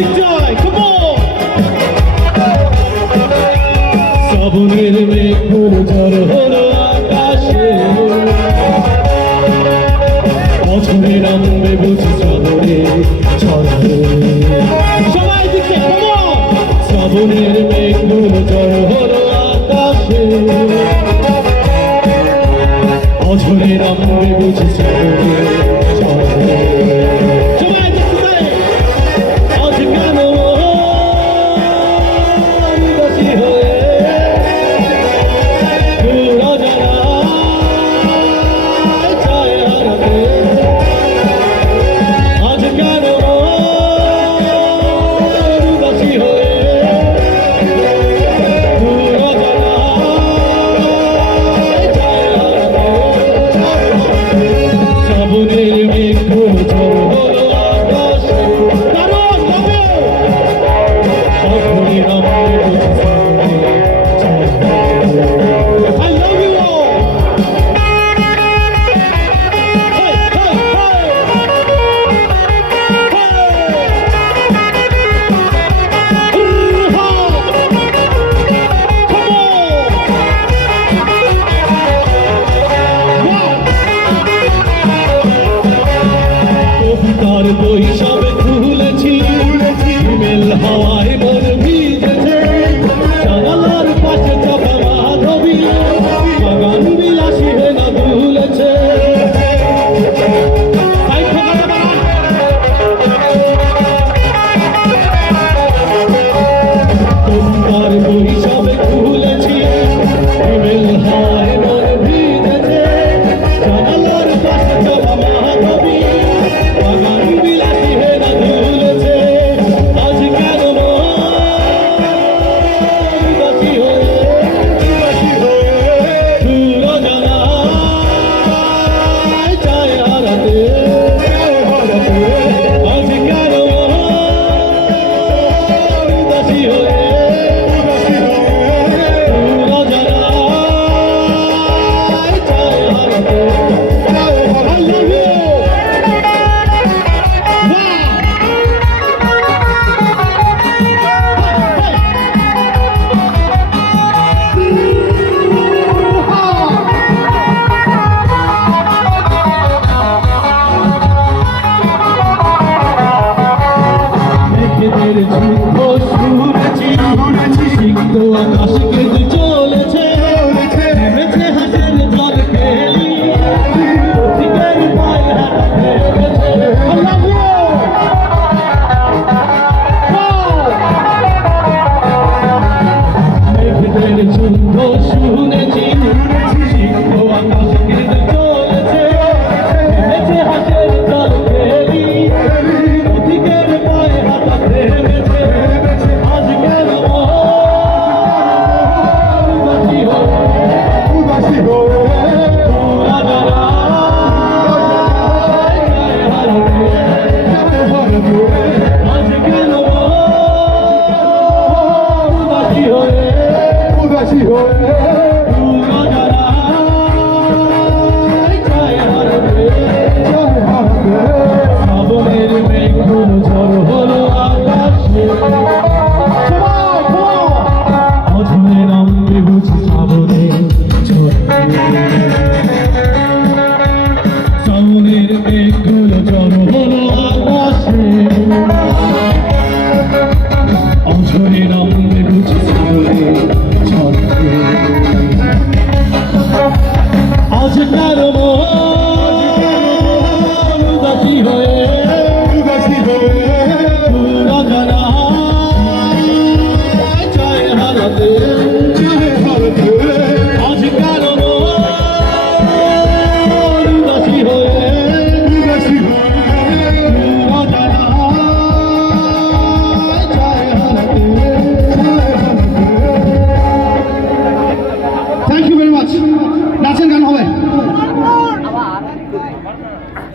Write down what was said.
Joy, come on! শ্রাবণের মেঘগুলো ঝড় হলো আকাশে, বছরে নামবে বুঝি শ্রাবণে ঝড়ে। সবাই দিকে come on! শ্রাবণের মেঘগুলো ঝড় হলো আকাশে, বছরে নামবে বুঝি শ্রাবণে ঝড়ে। বৈশাখে খুলেছি হিমেল হাওয়ায় মন ভিজেছে, জানালার পাশে চাপা মাধবী বাগান বিলাসী হেনা দুলেছে। তোমার বৈশাখে খুলেছি হিমেল হাওয়ায় মন ভিজেছে, জানালার পাশে চাপা মাধবী বাগান বিলাসী হেনা দুলেছে। আজ কেন উদাসী হয়ে দূর জানায় চায় হারাতে, আজ কেন উদাসী হয়ে দূর জানায় চায় হারাতে। সিক্ত আকাশে কেঁদে চলেছে, নেমেছে হাসের জল খেলি, পথিকের পায়ে হাঁটা থেমেছে। মেঘেদের ছন্দ শুনেছি, সিক্ত আকাশে কেঁদে চলেছে, নেমেছে হাসের জল খেলি, পথিকের পায়ে হাঁটা থেমেছে। আজ কেন শ্রাবণের মেঘগুলো ঝড় হলো আকাশে, অঝরে নামবে বুঝি শ্রাবণে ঝড়ে। শ্রাবণের মেঘগুলো ঝড় হলো আকাশে, অঝরে নামবে বুঝি শ্রাবণে ঝড়ে। আজ কার